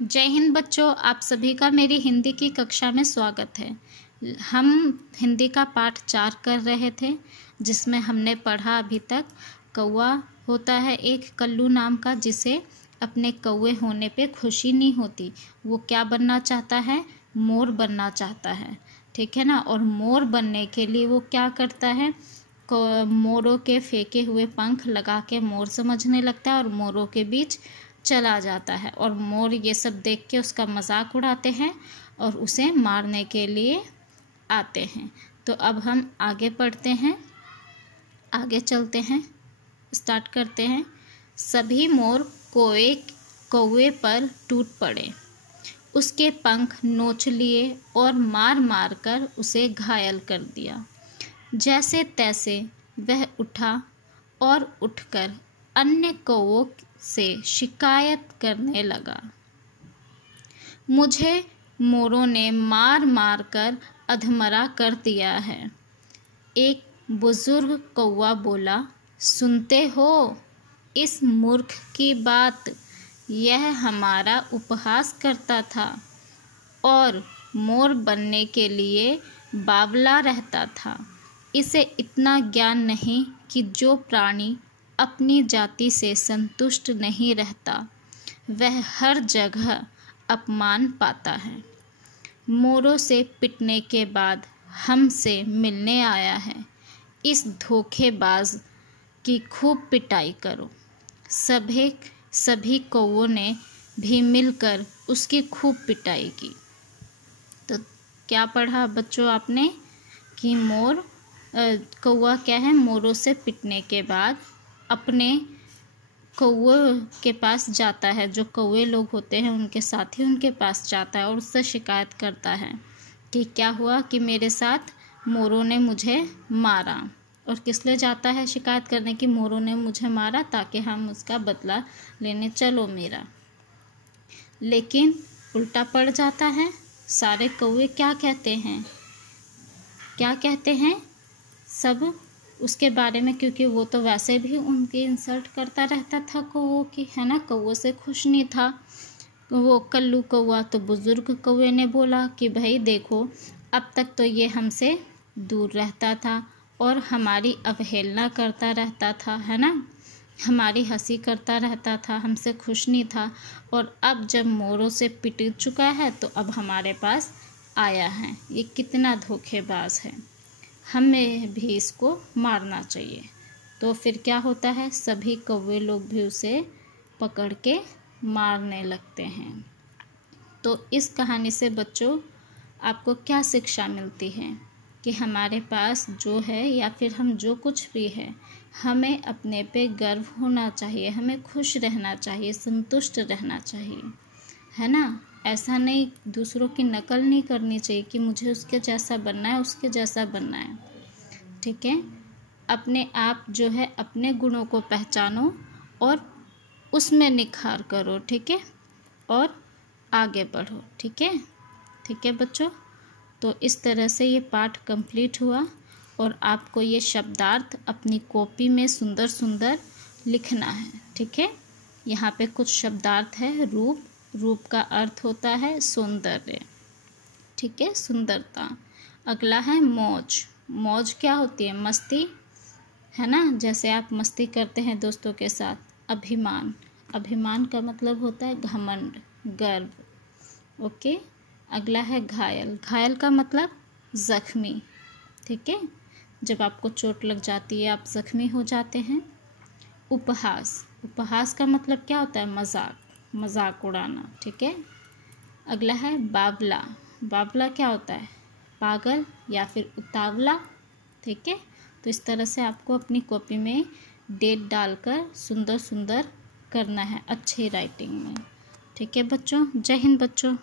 जय हिंद बच्चों, आप सभी का मेरी हिंदी की कक्षा में स्वागत है। हम हिंदी का पाठ 4 कर रहे थे, जिसमें हमने पढ़ा अभी तक कौवा होता है एक कल्लू नाम का, जिसे अपने कौवे होने पे खुशी नहीं होती। वो क्या बनना चाहता है? मोर बनना चाहता है, ठीक है ना। और मोर बनने के लिए वो क्या करता है? मोरों के फेंके हुए पंख लगा के मोर समझने लगता है और मोरों के बीच चला जाता है। और मोर ये सब देख के उसका मजाक उड़ाते हैं और उसे मारने के लिए आते हैं। तो अब हम आगे पढ़ते हैं, आगे चलते हैं, स्टार्ट करते हैं। सभी मोर कौवे पर टूट पड़े, उसके पंख नोच लिए और मार मार कर उसे घायल कर दिया। जैसे तैसे वह उठा और उठकर अन्य कौवों से शिकायत करने लगा। मुझे मोरों ने मार मार कर अधमरा कर दिया है। एक बुजुर्ग कौवा बोला, सुनते हो इस मूर्ख की बात? यह हमारा उपहास करता था और मोर बनने के लिए बावला रहता था। इसे इतना ज्ञान नहीं कि जो प्राणी अपनी जाति से संतुष्ट नहीं रहता वह हर जगह अपमान पाता है। मोरों से पिटने के बाद हमसे मिलने आया है। इस धोखेबाज की खूब पिटाई करो। सभी कौवों ने भी मिलकर उसकी खूब पिटाई की। तो क्या पढ़ा बच्चों आपने कि कौवा क्या है? मोरों से पिटने के बाद अपने कौवे के पास जाता है, जो कौवे लोग होते हैं उनके साथी उनके पास जाता है और उससे शिकायत करता है कि क्या हुआ कि मेरे साथ मोरों ने मुझे मारा। और किस लिए जाता है शिकायत करने की? मोरों ने मुझे मारा ताकि हम उसका बदला लेने चलो मेरा। लेकिन उल्टा पड़ जाता है। सारे कौवे क्या कहते हैं? क्या कहते हैं सब उसके बारे में, क्योंकि वो तो वैसे भी उनकी इंसल्ट करता रहता था कौवों की, है ना। कौवों से खुश नहीं था वो कल्लू कौवा। तो बुजुर्ग कौवे ने बोला कि भाई देखो, अब तक तो ये हमसे दूर रहता था और हमारी अवहेलना करता रहता था, है ना, हमारी हंसी करता रहता था, हमसे खुश नहीं था। और अब जब मोरों से पिट चुका है तो अब हमारे पास आया है। ये कितना धोखेबाज है, हमें भी इसको मारना चाहिए। तो फिर क्या होता है? सभी कौवे लोग भी उसे पकड़ के मारने लगते हैं। तो इस कहानी से बच्चों आपको क्या शिक्षा मिलती है? कि हमारे पास जो है या फिर हम जो कुछ भी है, हमें अपने पे गर्व होना चाहिए, हमें खुश रहना चाहिए, संतुष्ट रहना चाहिए, है ना। ऐसा नहीं, दूसरों की नकल नहीं करनी चाहिए कि मुझे उसके जैसा बनना है, उसके जैसा बनना है, ठीक है। अपने आप जो है अपने गुणों को पहचानो और उसमें निखार करो, ठीक है, और आगे बढ़ो, ठीक है बच्चों। तो इस तरह से ये पाठ कंप्लीट हुआ और आपको ये शब्दार्थ अपनी कॉपी में सुंदर सुंदर लिखना है, ठीक है। यहाँ पे कुछ शब्दार्थ है। रूप का अर्थ होता है सौंदर्य, ठीक है, सुंदरता। अगला है मौज क्या होती है? मस्ती, है ना, जैसे आप मस्ती करते हैं दोस्तों के साथ। अभिमान का मतलब होता है घमंड, गर्व, ओके। अगला है घायल का मतलब जख्मी, ठीक है, जब आपको चोट लग जाती है, आप जख्मी हो जाते हैं। उपहास का मतलब क्या होता है? मजाक उड़ाना, ठीक है। अगला है बावला क्या होता है? पागल या फिर उतावला, ठीक है। तो इस तरह से आपको अपनी कॉपी में डेट डालकर सुंदर सुंदर करना है अच्छी राइटिंग में, ठीक है बच्चों। जय हिंद बच्चों।